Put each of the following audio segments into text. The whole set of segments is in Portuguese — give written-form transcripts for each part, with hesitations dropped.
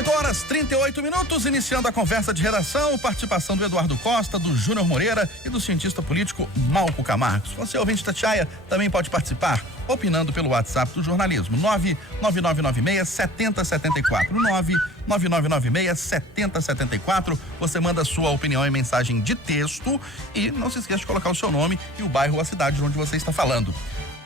8h38, iniciando a conversa de redação, participação do Eduardo Costa, do Júnior Moreira e do cientista político Malco Camargo. Você, ouvinte Itatiaia, também pode participar, opinando pelo WhatsApp do jornalismo, 99996-7074, 99996-7074. Você manda sua opinião em mensagem de texto e não se esqueça de colocar o seu nome e o bairro ou a cidade de onde você está falando.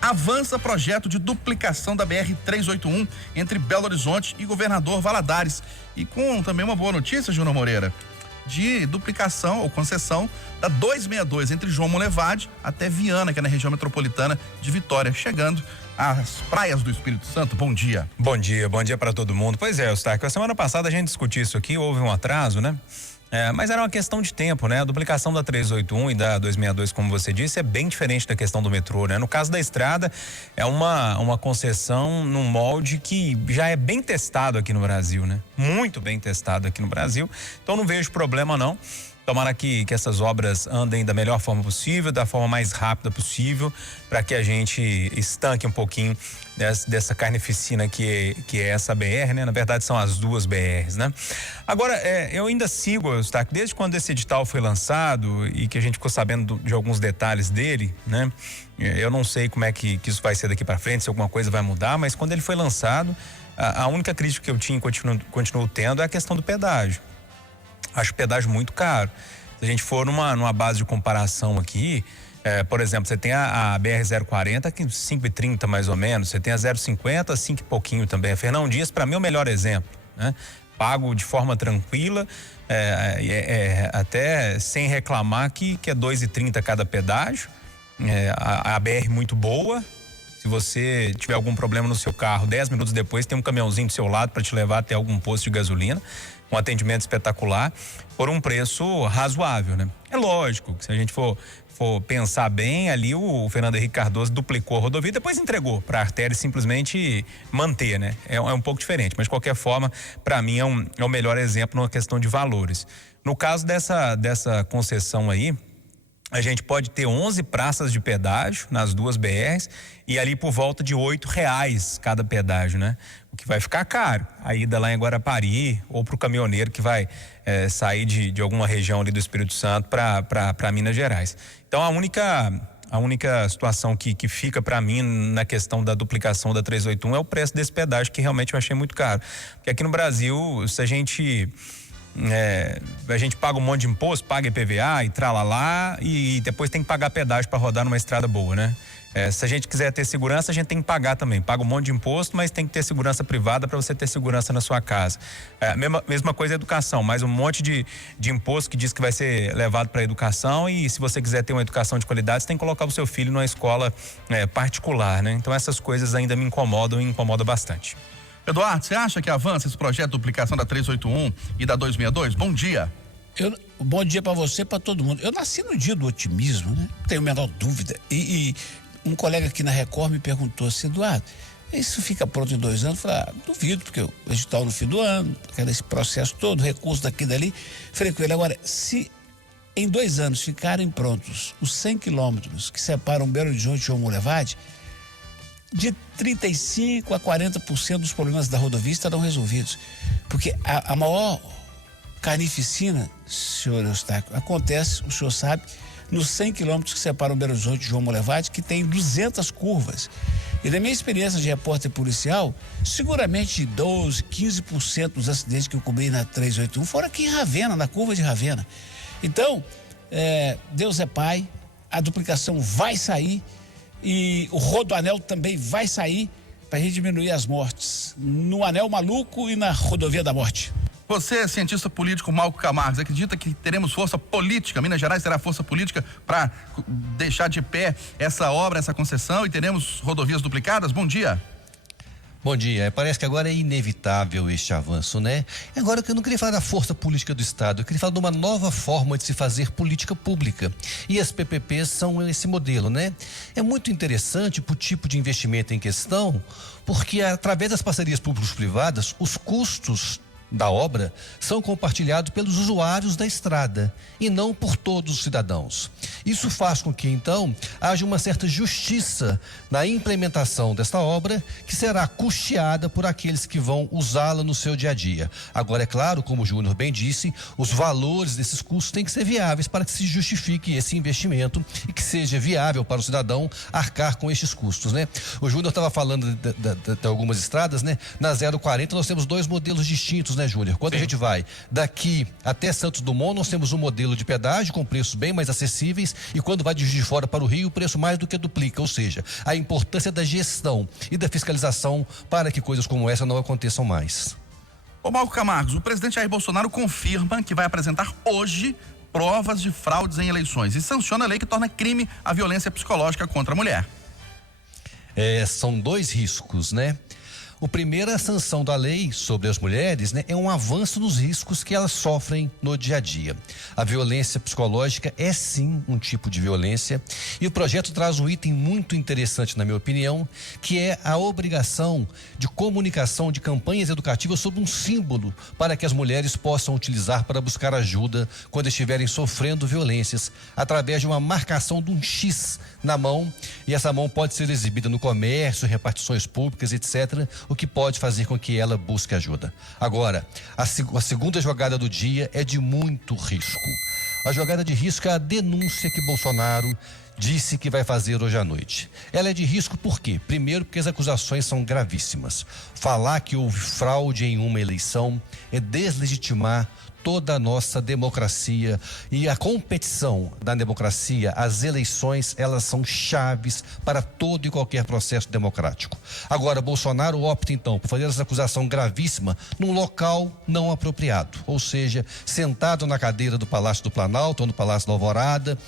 Avança projeto de duplicação da BR-381 entre Belo Horizonte e Governador Valadares. E com também uma boa notícia, Júnior Moreira, de duplicação ou concessão da 262 entre João Monlevade até Viana, que é na região metropolitana de Vitória, chegando às praias do Espírito Santo. Bom dia. Bom dia para todo mundo. Pois é, Eustáquio, a semana passada a gente discutiu isso aqui, houve um atraso, né? Mas era uma questão de tempo, né? A duplicação da 381 e da 262, como você disse, é bem diferente da questão do metrô, né? No caso da estrada, é uma concessão num molde que já é bem testado aqui no Brasil, né? Muito bem testado aqui no Brasil. Então não vejo problema não. Tomara que essas obras andem da melhor forma possível, da forma mais rápida possível, para que a gente estanque um pouquinho dessa carnificina que é essa BR, né? Na verdade são as duas BRs, né? Agora, eu ainda sigo, Eustáquio, desde quando esse edital foi lançado e que a gente ficou sabendo de alguns detalhes dele, né? Eu não sei como é que isso vai ser daqui para frente, se alguma coisa vai mudar, mas quando ele foi lançado, a única crítica que eu tinha e continuo tendo é a questão do pedágio. Acho o pedágio muito caro. Se a gente for numa base de comparação aqui, por exemplo, você tem a BR-040, que 5,30 mais ou menos, você tem a 0,50, 5 e pouquinho também. A Fernão Dias, para mim, é o melhor exemplo, né? Pago de forma tranquila, até sem reclamar que é 2,30 cada pedágio. A BR muito boa. Se você tiver algum problema no seu carro, 10 minutos depois tem um caminhãozinho do seu lado para te levar até algum posto de gasolina. Um atendimento espetacular por um preço razoável, né? É lógico que se a gente for pensar bem, ali o Fernando Henrique Cardoso duplicou a rodovia e depois entregou para a artéria simplesmente manter, né? É um pouco diferente, mas de qualquer forma, para mim é o melhor exemplo numa questão de valores. No caso dessa concessão aí, a gente pode ter 11 praças de pedágio nas duas BRs e ali por volta de R$8 cada pedágio, né? O que vai ficar caro. A ida lá em Guarapari ou para o caminhoneiro que vai sair de alguma região ali do Espírito Santo para Minas Gerais. Então a única situação que fica para mim na questão da duplicação da 381 é o preço desse pedágio, que realmente eu achei muito caro. Porque aqui no Brasil, se a gente paga um monte de imposto, paga IPVA e tralalá, e depois tem que pagar pedágio para rodar numa estrada boa, né? Se a gente quiser ter segurança, a gente tem que pagar também. Paga um monte de imposto, mas tem que ter segurança privada para você ter segurança na sua casa. Mesma coisa a educação, mais um monte de imposto que diz que vai ser levado para a educação, e se você quiser ter uma educação de qualidade, você tem que colocar o seu filho numa escola particular, né? Então essas coisas ainda me incomodam e incomodam bastante. Eduardo, você acha que avança esse projeto de duplicação da 381 e da 262? Bom dia. Bom dia para você e para todo mundo. Eu nasci no dia do otimismo, né? Não tenho a menor dúvida. E um colega aqui na Record me perguntou assim: Eduardo, isso fica pronto em 2 anos? Eu falei, duvido, porque o edital no fim do ano, esse processo todo, recurso daqui e dali. Falei com ele, agora, se em 2 anos ficarem prontos os 100 quilômetros que separam Belo Horizonte e João Monlevade, de 35% a 40% dos problemas da rodovia estarão resolvidos. Porque a maior carnificina, senhor Eustáquio, acontece, o senhor sabe, nos 100 quilômetros que separam Belo Horizonte e João Monlevade, que tem 200 curvas. E na minha experiência de repórter policial, seguramente 12%, 15% dos acidentes que eu cobri na 381 foram aqui em Ravena, na curva de Ravena. Então, Deus é pai, a duplicação vai sair, e o rodoanel também vai sair para a gente diminuir as mortes no anel maluco e na rodovia da morte. Você, cientista político Malco Camargo, acredita que teremos força política? Minas Gerais terá força política para deixar de pé essa obra, essa concessão, e teremos rodovias duplicadas? Bom dia. Bom dia. Parece que agora é inevitável este avanço, né? Agora eu não queria falar da força política do Estado, eu queria falar de uma nova forma de se fazer política pública. E as PPPs são esse modelo, né? É muito interessante pro tipo de investimento em questão, porque através das parcerias públicos-privadas, os custos da obra são compartilhados pelos usuários da estrada e não por todos os cidadãos. Isso faz com que, então, haja uma certa justiça na implementação desta obra, que será custeada por aqueles que vão usá-la no seu dia a dia. Agora, é claro, como o Júnior bem disse, os valores desses custos têm que ser viáveis para que se justifique esse investimento e que seja viável para o cidadão arcar com estes custos, né? O Júnior estava falando de algumas estradas, né? Na 040 nós temos 2 modelos distintos, né, Júnior? Quando a gente vai daqui até Santos Dumont, nós temos um modelo de pedágio com preços bem mais acessíveis, e quando vai de Juiz de Fora para o Rio, o preço mais do que duplica, ou seja, a importância da gestão e da fiscalização para que coisas como essa não aconteçam mais. Ô Marco Camargos, o presidente Jair Bolsonaro confirma que vai apresentar hoje provas de fraudes em eleições e sanciona a lei que torna crime a violência psicológica contra a mulher. São 2 riscos, né? O primeiro, a sanção da lei sobre as mulheres, né, é um avanço nos riscos que elas sofrem no dia a dia. A violência psicológica é sim um tipo de violência, e o projeto traz um item muito interessante, na minha opinião, que é a obrigação de comunicação de campanhas educativas sobre um símbolo para que as mulheres possam utilizar para buscar ajuda quando estiverem sofrendo violências, através de uma marcação de um X na mão, e essa mão pode ser exibida no comércio, repartições públicas, etc., o que pode fazer com que ela busque ajuda. Agora, a segunda jogada do dia é de muito risco. A jogada de risco é a denúncia que Bolsonaro disse que vai fazer hoje à noite. Ela é de risco por quê? Primeiro, porque as acusações são gravíssimas. Falar que houve fraude em uma eleição é deslegitimar toda a nossa democracia, e a competição da democracia, as eleições, elas são chaves para todo e qualquer processo democrático. Agora, Bolsonaro opta então por fazer essa acusação gravíssima num local não apropriado, ou seja, sentado na cadeira do Palácio do Planalto ou no Palácio da Alvorada,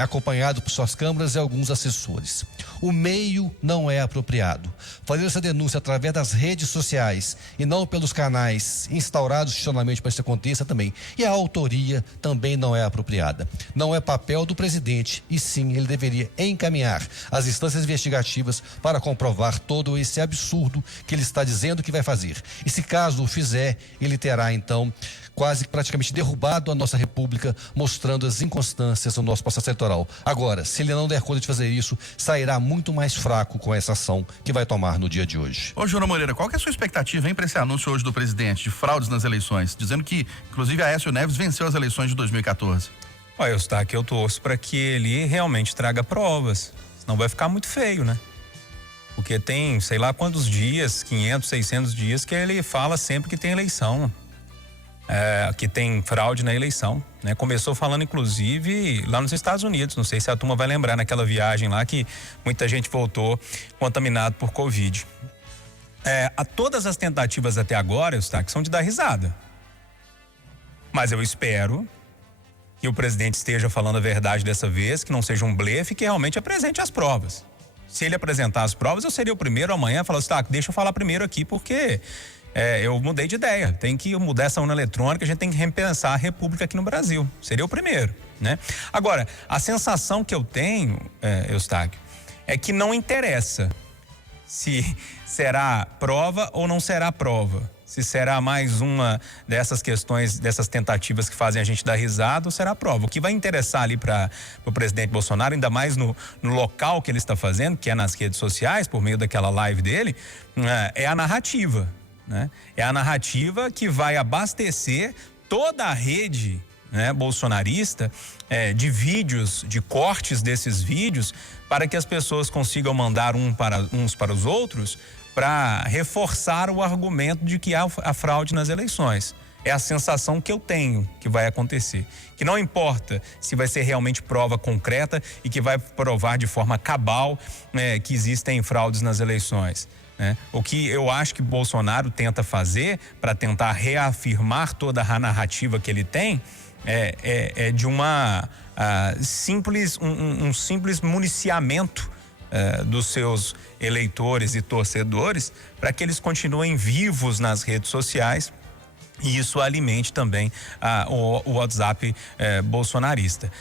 acompanhado por suas câmaras e alguns assessores. O meio não é apropriado. Fazer essa denúncia através das redes sociais e não pelos canais instaurados institucionalmente para que isso aconteça também. E a autoria também não é apropriada. Não é papel do presidente, e sim, ele deveria encaminhar as instâncias investigativas para comprovar todo esse absurdo que ele está dizendo que vai fazer. E se caso o fizer, ele terá então quase praticamente derrubado a nossa república, mostrando as inconstâncias do nosso processo eleitoral. Agora, se ele não der conta de fazer isso, sairá muito mais fraco com essa ação que vai tomar no dia de hoje. Ô, Júnior Moreira, qual que é a sua expectativa, hein, para esse anúncio hoje do presidente de fraudes nas eleições, dizendo que, inclusive, Aécio Neves venceu as eleições de 2014? Olha, Eustáquio, eu torço para que ele realmente traga provas, senão vai ficar muito feio, né? Porque tem, sei lá quantos dias, 500, 600 dias, que ele fala sempre que tem eleição. Que tem fraude na eleição, né? Começou falando, inclusive, lá nos Estados Unidos. Não sei se a turma vai lembrar naquela viagem lá que muita gente voltou contaminado por Covid. A todas as tentativas até agora, Eustáquio, são de dar risada. Mas eu espero que o presidente esteja falando a verdade dessa vez, que não seja um blefe, que realmente apresente as provas. Se ele apresentar as provas, eu seria o primeiro amanhã a falar assim, deixa eu falar primeiro aqui, porque eu mudei de ideia. Tem que mudar essa urna eletrônica, a gente tem que repensar a república aqui no Brasil. Seria o primeiro, né? Agora, a sensação que eu tenho, Eustáquio, é que não interessa se será prova ou não será prova. Se será mais uma dessas questões, dessas tentativas que fazem a gente dar risada, ou será prova. O que vai interessar ali para o presidente Bolsonaro, ainda mais no local que ele está fazendo, que é nas redes sociais, por meio daquela live dele, é a narrativa, né? É a narrativa que vai abastecer toda a rede, né, bolsonarista, de vídeos, de cortes desses vídeos, para que as pessoas consigam mandar uns para os outros, para reforçar o argumento de que há a fraude nas eleições. É a sensação que eu tenho que vai acontecer. Que não importa se vai ser realmente prova concreta e que vai provar de forma cabal que existem fraudes nas eleições. O que eu acho que Bolsonaro tenta fazer para tentar reafirmar toda a narrativa que ele tem é de um simples municiamento dos seus eleitores e torcedores, para que eles continuem vivos nas redes sociais, e isso alimente também o WhatsApp bolsonarista.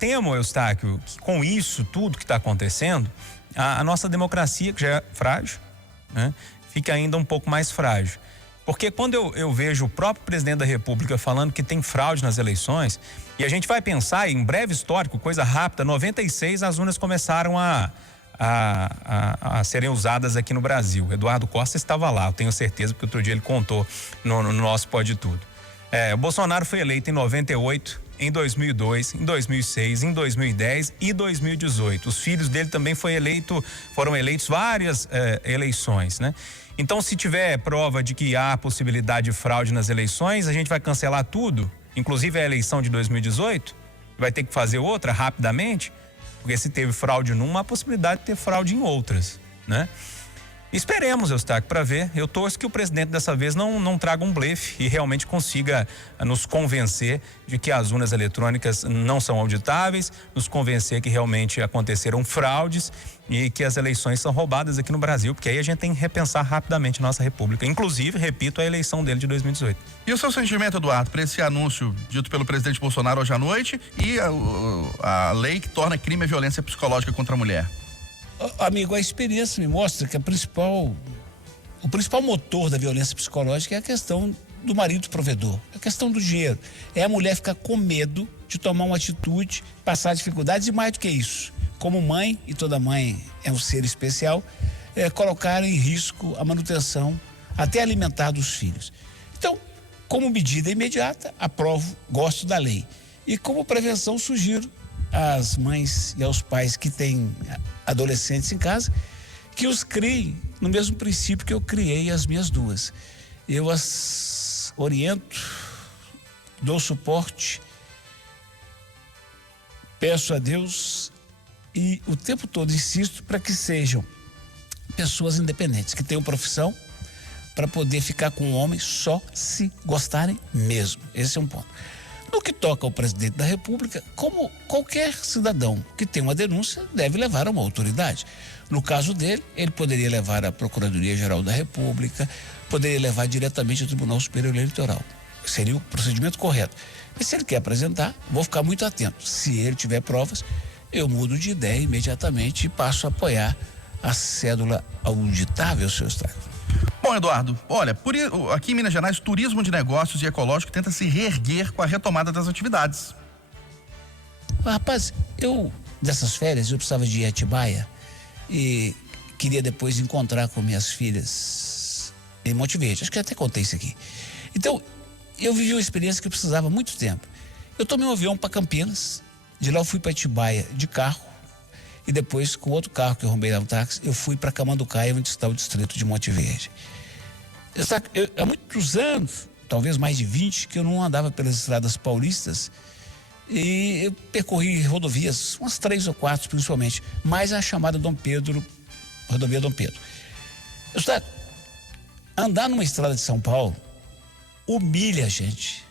Temo, Eustáquio, que com isso tudo que está acontecendo, a nossa democracia, que já é frágil, né, fica ainda um pouco mais frágil. Porque quando eu vejo o próprio presidente da República falando que tem fraude nas eleições, e a gente vai pensar em breve histórico, coisa rápida, 96 as urnas começaram a serem usadas aqui no Brasil. Eduardo Costa estava lá, eu tenho certeza, porque outro dia ele contou no nosso Pode Tudo. O Bolsonaro foi eleito em 98, em 2002, em 2006, em 2010 e 2018. Os filhos dele também foram eleitos várias eleições, né? Então, se tiver prova de que há possibilidade de fraude nas eleições, a gente vai cancelar tudo, inclusive a eleição de 2018, vai ter que fazer outra rapidamente, porque se teve fraude numa, há possibilidade de ter fraude em outras, né? Esperemos, Eustáquio, para ver. Eu torço que o presidente dessa vez não traga um blefe e realmente consiga nos convencer de que as urnas eletrônicas não são auditáveis, nos convencer que realmente aconteceram fraudes e que as eleições são roubadas aqui no Brasil, porque aí a gente tem que repensar rapidamente a nossa república. Inclusive, repito, a eleição dele de 2018. E o seu sentimento, Eduardo, para esse anúncio dito pelo presidente Bolsonaro hoje à noite e a lei que torna crime a violência psicológica contra a mulher? Amigo, a experiência me mostra que o principal motor da violência psicológica é a questão do marido provedor, a questão do dinheiro. É a mulher ficar com medo de tomar uma atitude, passar dificuldades e mais do que isso, como mãe, e toda mãe é um ser especial, colocar em risco a manutenção, até alimentar dos filhos. Então, como medida imediata, aprovo, gosto da lei. E como prevenção, sugiro às mães e aos pais que têm adolescentes em casa, que os criem no mesmo princípio que eu criei as minhas duas. Eu as oriento, dou suporte, peço a Deus e o tempo todo insisto para que sejam pessoas independentes, que tenham profissão para poder ficar com um homem só se gostarem mesmo. Esse é um ponto. No que toca ao presidente da República, como qualquer cidadão que tem uma denúncia, deve levar a uma autoridade. No caso dele, ele poderia levar à Procuradoria-Geral da República, poderia levar diretamente ao Tribunal Superior Eleitoral. Seria o procedimento correto. Mas se ele quer apresentar, vou ficar muito atento. Se ele tiver provas, eu mudo de ideia imediatamente e passo a apoiar a cédula auditável, seu Eustáquio. Bom, Eduardo, olha, aqui em Minas Gerais, turismo de negócios e ecológico tenta se reerguer com a retomada das atividades. Rapaz, dessas férias, eu precisava de ir a Atibaia e queria depois encontrar com minhas filhas em Monte Verde. Acho que até contei isso aqui. Então, eu vivi uma experiência que eu precisava há muito tempo. Eu tomei um avião para Campinas, de lá eu fui para Atibaia de carro e depois, com outro carro que eu arrumei lá no táxi, eu fui para Camanducaia, onde está o distrito de Monte Verde. Há muitos anos, talvez mais de 20, que eu não andava pelas estradas paulistas e eu percorri rodovias, umas 3 ou 4 principalmente, mais a chamada Dom Pedro, rodovia Dom Pedro. Andar numa estrada de São Paulo humilha a gente,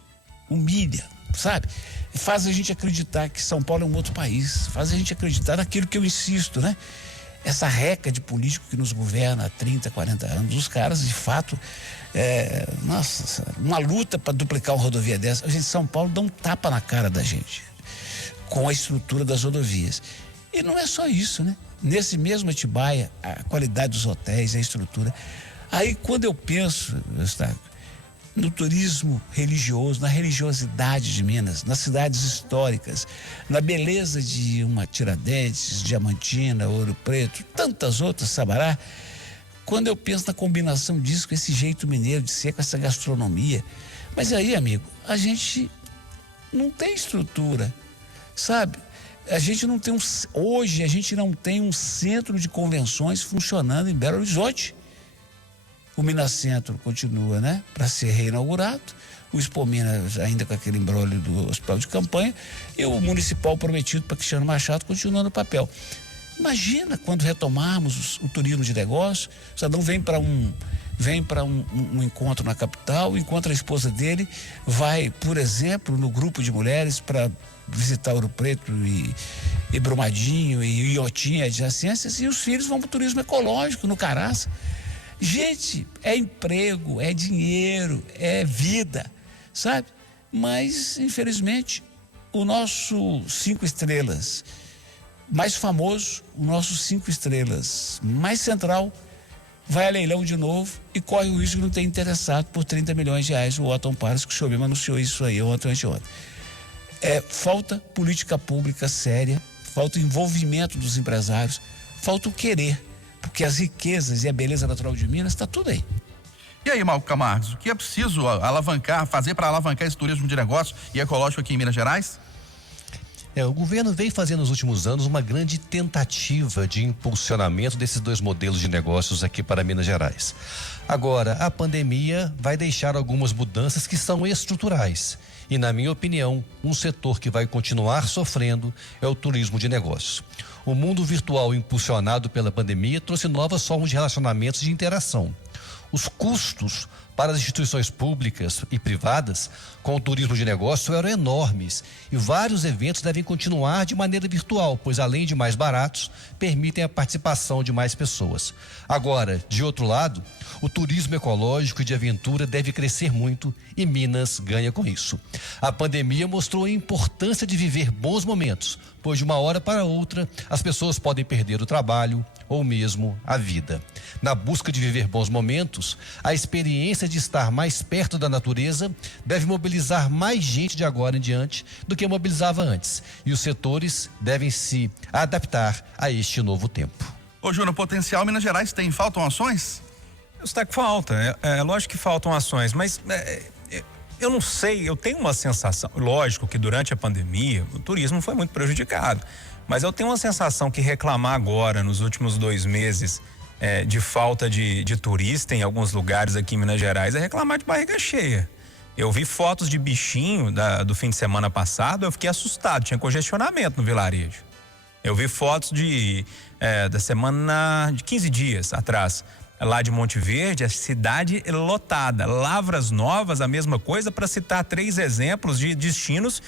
sabe? Faz a gente acreditar que São Paulo é um outro país, faz a gente acreditar naquilo que eu insisto, né? Essa reca de político que nos governa há 30, 40 anos, os caras, de fato, uma luta para duplicar uma rodovia dessa. A gente, São Paulo, dá um tapa na cara da gente com a estrutura das rodovias. E não é só isso, né? Nesse mesmo Atibaia, a qualidade dos hotéis, a estrutura. Aí, quando eu penso, no turismo religioso, na religiosidade de Minas, nas cidades históricas, na beleza de uma Tiradentes, Diamantina, Ouro Preto, tantas outras, Sabará. Quando eu penso na combinação disso com esse jeito mineiro de ser, com essa gastronomia. Mas aí, amigo, a gente não tem estrutura, sabe? Hoje a gente não tem um centro de convenções funcionando em Belo Horizonte. O Minas Centro continua, né, para ser reinaugurado, o Expo Minas ainda com aquele imbróglio do hospital de campanha e o municipal prometido para Cristiano Machado continua no papel. Imagina quando retomarmos o turismo de negócio, o cidadão vem para um encontro na capital, encontra a esposa dele, vai, por exemplo, no grupo de mulheres para visitar Ouro Preto e Brumadinho e Iotinha adjacências, e os filhos vão para o turismo ecológico no Caraça. Gente, é emprego, é dinheiro, é vida, sabe? Mas, infelizmente, o nosso 5 estrelas mais famoso, o nosso 5 estrelas mais central, vai a leilão de novo e corre o risco de não ter interessado por 30 milhões de reais o Otton Paras, que o senhor mesmo anunciou isso aí ontem ou anteontem. Falta política pública séria, falta envolvimento dos empresários, falta o querer, porque as riquezas e a beleza natural de Minas está tudo aí. E aí, Marco Camargo, o que é preciso fazer para alavancar esse turismo de negócio e ecológico aqui em Minas Gerais? O governo vem fazendo nos últimos anos uma grande tentativa de impulsionamento desses dois modelos de negócios aqui para Minas Gerais. Agora, a pandemia vai deixar algumas mudanças que são estruturais. E, na minha opinião, um setor que vai continuar sofrendo é o turismo de negócios. O mundo virtual impulsionado pela pandemia trouxe novas formas de relacionamentos e de interação. Os custos para as instituições públicas e privadas com o turismo de negócio eram enormes e vários eventos devem continuar de maneira virtual, pois além de mais baratos, permitem a participação de mais pessoas. Agora, de outro lado, o turismo ecológico e de aventura deve crescer muito e Minas ganha com isso. A pandemia mostrou a importância de viver bons momentos, pois de uma hora para outra as pessoas podem perder o trabalho ou mesmo a vida. Na busca de viver bons momentos, a experiência de estar mais perto da natureza deve mobilizar mais gente de agora em diante do que mobilizava antes. E os setores devem se adaptar a este novo tempo. Ô, Júnior, potencial Minas Gerais tem, faltam ações? Está que falta, é lógico que faltam ações, mas eu não sei, eu tenho uma sensação, lógico que durante a pandemia o turismo foi muito prejudicado, mas eu tenho uma sensação que reclamar agora, nos últimos 2 meses, de falta de turista em alguns lugares aqui em Minas Gerais, é reclamar de barriga cheia. Eu vi fotos de bichinho do fim de semana passado, eu fiquei assustado, tinha congestionamento no vilarejo. Eu vi fotos da semana de 15 dias atrás, lá de Monte Verde, a cidade lotada. Lavras Novas, a mesma coisa, para citar 3 exemplos de destinos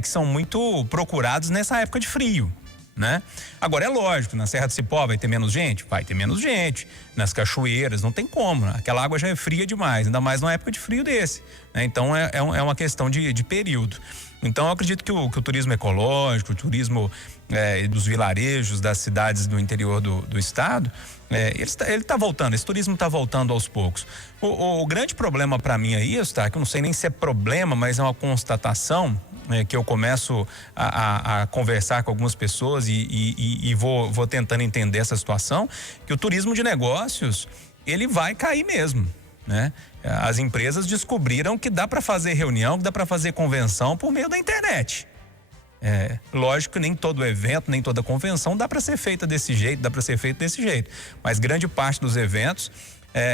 que são muito procurados nessa época de frio, né? Agora é lógico, na Serra do Cipó vai ter menos gente? Vai ter menos gente. Nas cachoeiras, não tem como, né? Aquela água já é fria demais, ainda mais numa época de frio desse, né? Então é uma questão de período. Então eu acredito que o turismo ecológico, o turismo dos vilarejos, das cidades do interior do estado, ele está voltando, esse turismo está voltando aos poucos. O grande problema para mim aí, Eustáquio, eu não sei nem se é problema, mas é uma constatação, que eu começo a conversar com algumas pessoas e vou tentando entender essa situação, que o turismo de negócios, ele vai cair mesmo, né? As empresas descobriram que dá para fazer reunião, que dá para fazer convenção por meio da internet. Lógico que nem todo evento, nem toda convenção dá para ser feita desse jeito, mas grande parte dos eventos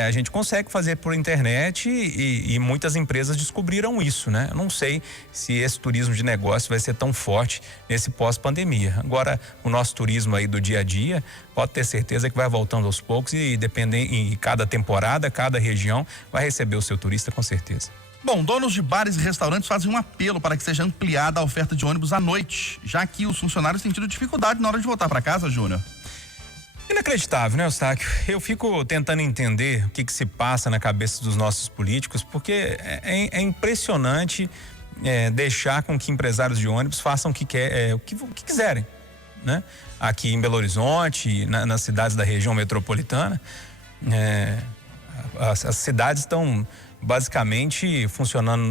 a gente consegue fazer por internet e muitas empresas descobriram isso, né? Eu não sei se esse turismo de negócio vai ser tão forte nesse pós-pandemia. Agora, o nosso turismo aí do dia a dia, pode ter certeza que vai voltando aos poucos e em cada temporada, cada região vai receber o seu turista com certeza. Bom, donos de bares e restaurantes fazem um apelo para que seja ampliada a oferta de ônibus à noite, já que os funcionários têm tido dificuldade na hora de voltar para casa, Júnior. Inacreditável, né, Eustáquio? Eu fico tentando entender o que se passa na cabeça dos nossos políticos, porque é impressionante deixar com que empresários de ônibus façam o que quiserem, né? Aqui em Belo Horizonte, nas cidades da região metropolitana, as cidades estão basicamente funcionando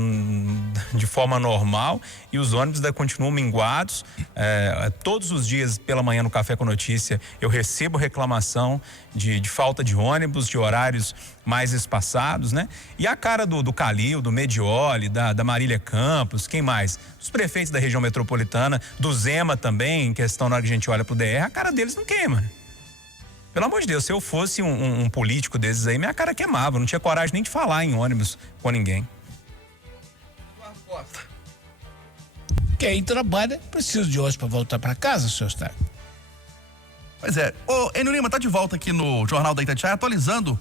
de forma normal e os ônibus ainda continuam minguados. Todos os dias pela manhã no Café com Notícia eu recebo reclamação de falta de ônibus, de horários mais espaçados, né? E a cara do Calil, do Medioli, da Marília Campos, quem mais? Os prefeitos da região metropolitana, do Zema também, em questão na hora que a gente olha pro DR, a cara deles não queima, né? Pelo amor de Deus, se eu fosse um político desses aí, minha cara queimava, não tinha coragem nem de falar em ônibus com ninguém. Quem trabalha precisa de ônibus para voltar para casa, seu Eustáquio. Pois é. O Enio Lima tá de volta aqui no Jornal da Itatiaia, atualizando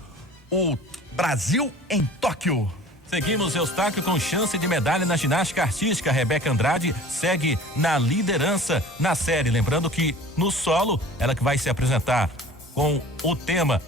o Brasil em Tóquio. Seguimos Eustáquio com chance de medalha na ginástica artística. Rebeca Andrade segue na liderança na série. Lembrando que no solo, ela que vai se apresentar com o tema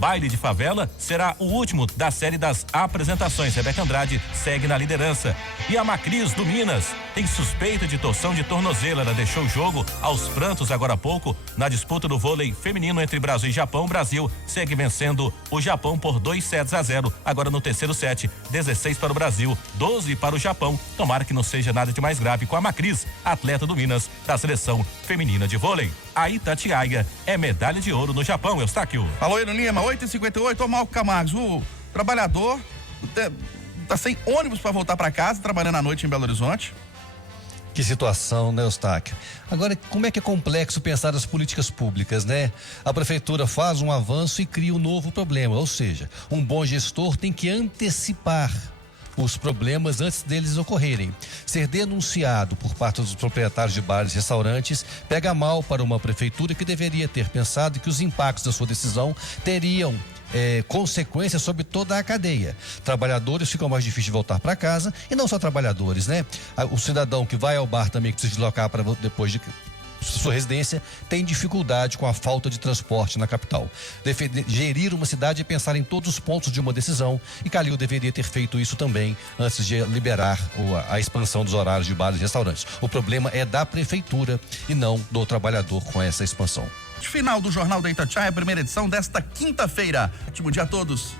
Baile de Favela será o último da série das apresentações. Rebeca Andrade segue na liderança. E a Macris do Minas tem suspeita de torção de tornozelo. Ela deixou o jogo aos prantos agora há pouco na disputa do vôlei feminino entre Brasil e Japão. O Brasil segue vencendo o Japão por 2-0. Agora no terceiro set, 16 para o Brasil, 12 para o Japão. Tomara que não seja nada de mais grave com a Macris, atleta do Minas, da seleção feminina de vôlei. A Itatiaia é medalha de ouro no Japão, Eustáquio. Alô, Eno Lima, 8h58, ô Malco Camargo, o trabalhador tá sem ônibus para voltar para casa, trabalhando à noite em Belo Horizonte. Que situação, né, Eustáquio? Agora, como é que é complexo pensar as políticas públicas, né? A prefeitura faz um avanço e cria um novo problema, ou seja, um bom gestor tem que antecipar os problemas antes deles ocorrerem. Ser denunciado por parte dos proprietários de bares e restaurantes pega mal para uma prefeitura que deveria ter pensado que os impactos da sua decisão teriam consequências sobre toda a cadeia. Trabalhadores ficam mais difícil de voltar para casa e não só trabalhadores, né? O cidadão que vai ao bar também, que se deslocar para depois de sua residência, tem dificuldade com a falta de transporte na capital. Gerir uma cidade é pensar em todos os pontos de uma decisão e Calil deveria ter feito isso também antes de liberar a expansão dos horários de bares e restaurantes. O problema é da prefeitura e não do trabalhador com essa expansão. Final do Jornal da Itatiaia, primeira edição desta quinta-feira. Ótimo dia a todos.